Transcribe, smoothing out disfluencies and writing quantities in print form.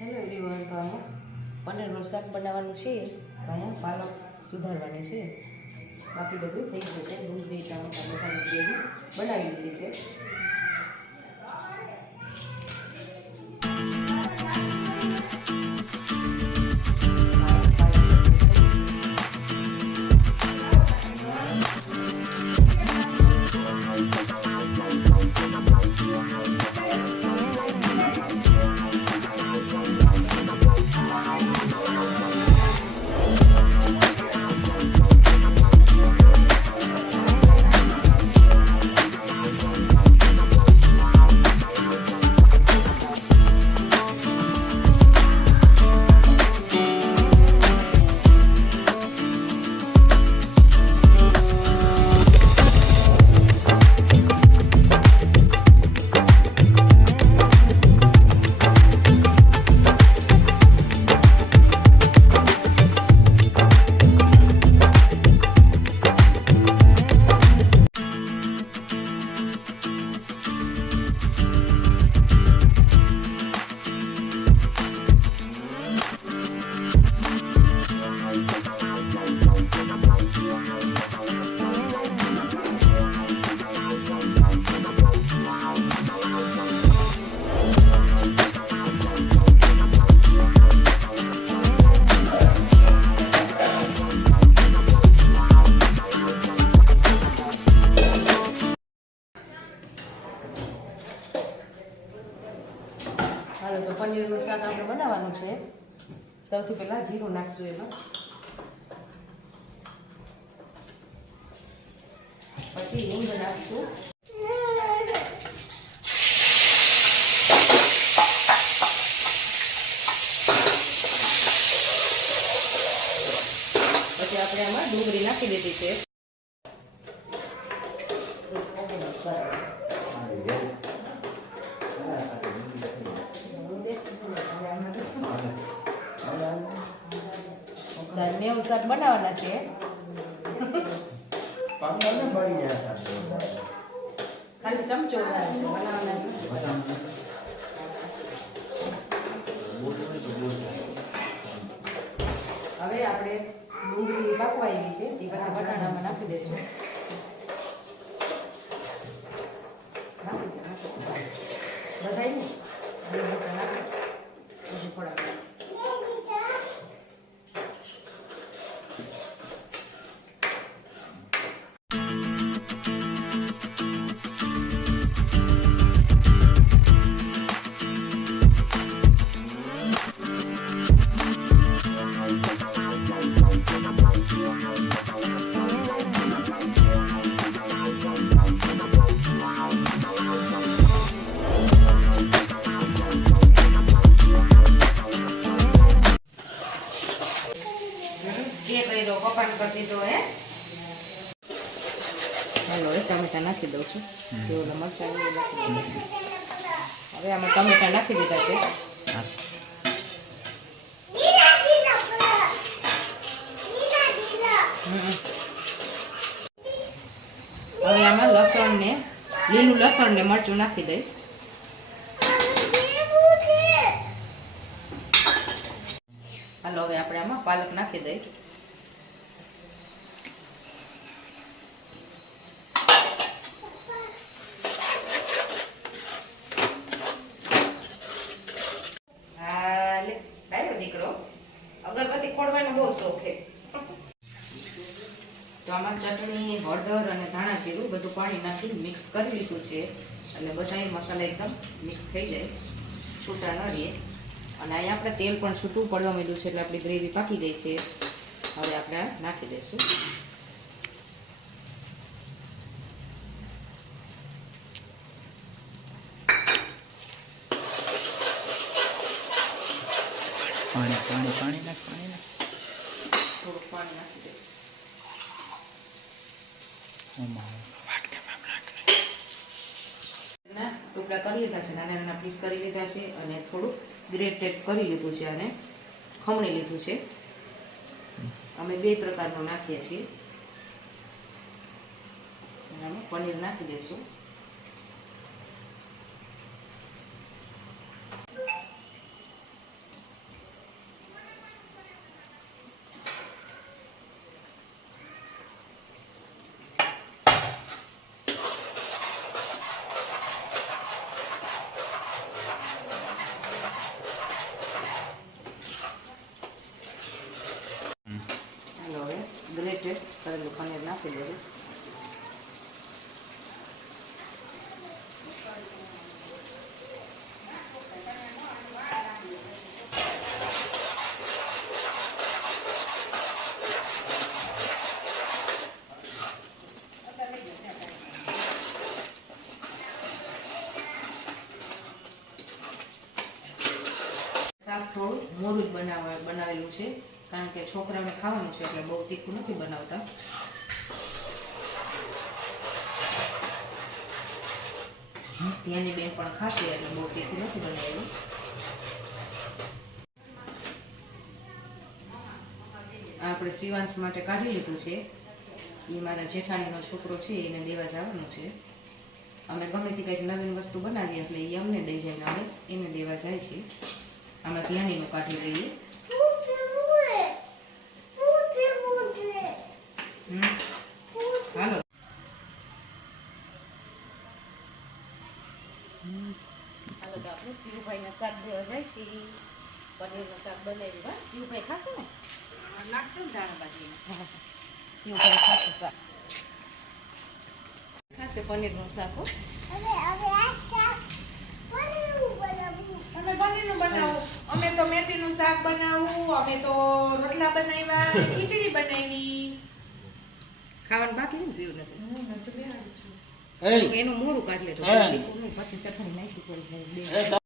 Hello everyone, તો અહીંયા પનીરનું શાક બનાવવાનું છે. તો અહીંયા પાલક સુધારવાની છે. બાકી બધું થઈ ગયું છે. ડુંગળી ટામેટાં બધાની ગ્રેવી બનાવી લીધી છે. હાલો, તો પનીરનું શાક આપણે બનાવવાનું છે. સૌથી પહેલાં જીરું નાખશું એમાં, પછી હિંગ નાખશું, પછી આપણે આમાં ડુંગળી નાખી દીધી છે. મેં શાક બનાવવાના છે. ખાલી ચમચો બનાવવાના. હવે આપણે ડુંગળી પાકવાઈ ગઈ છે, એ પછી બટાણામાં નાખી દઈશું. બધાય કરતી તો હાલો, ટામેટા નાખી દઉં છું. મરચાં નાખી દઉં છું. હવે આમાં ટામેટા નાખી દીધા છે. હવે આમાં લસણ ને લીલું લસણ ને મરચું નાખી દઈ. હાલો, હવે આપણે આમાં પાલક નાખી દઈ. દીકરો અગરબત્તી ખોડવાનો બહુ શોખ છે. તો આમાં ચટણી, હળદર અને ધાણા જીરું બધું પાણી નાખી મિક્સ કરી લીધું છે. એટલે બધા મસાલા એકદમ મિક્સ થઈ જાય, છૂટા ન રહીએ. અને અહીંયા આપણે તેલ પણ છૂટું પડવા માંડ્યું છે, એટલે આપણી ગ્રેવી પાકી ગઈ છે. હવે આપણે નાખી દઈશું. પાણી પાણી પાણી નાખ, પાણી નાખ, થોડુંક પાણી નાખી દે. ટુકડા કરી લીધા છે, નાના નાના પીસ કરી લીધા છે, અને થોડુંક ગ્રેટેડ કરી લીધું છે, અને ખમણી લીધું છે. અમે બે પ્રકારનું નાખીએ છીએ. પનીર નાખી દઈશું. નાખી દેવું. શાક થોડું મોરું જ બનાવેલું છે કારણ કે છોકરાઓને ખાવાનું છે એટલે બહુ તીખું નથી બનાવતા. ત્યાંની બેન પણ ખાશે એટલે બહુ તીખું નથી બનાવેલું. આ આપણે શિવાંશ માટે કાઢી લીધું છે. એ મારા જેઠાણીનો છોકરો છે એને દેવા જવાનું છે. અમે ગમે તે કંઈક નવીન વસ્તુ બનાવીએ એટલે એ અમને દઈ જાય ને અમે એને દેવા જાય છે. આમાં ધ્યાનીનું કાઢી લઈએ. હાલો હાલો તો આપણે શિવભાઈને શાક દેવા જાય છે. પનીરનું શાક બનાવ્યું. હા શિવભાઈ ખાશે ને? નાખશું ને દાણાભાજી. શિવભાઈ ખાશે શાક. ખાશે પનીરનું શાક. હો તમે પનીરનું બનાવો, અમે તો મેથીનું શાક બનાવું, અમે તો રોટલા બનાવ્યા, ખીચડી બનાવી. ખાવાનું બાકી ને શિવ નથી. હું નજરે આવી છું. એનું મોડું કાઢી લેતું પછી ચટણી નાખી થોડી.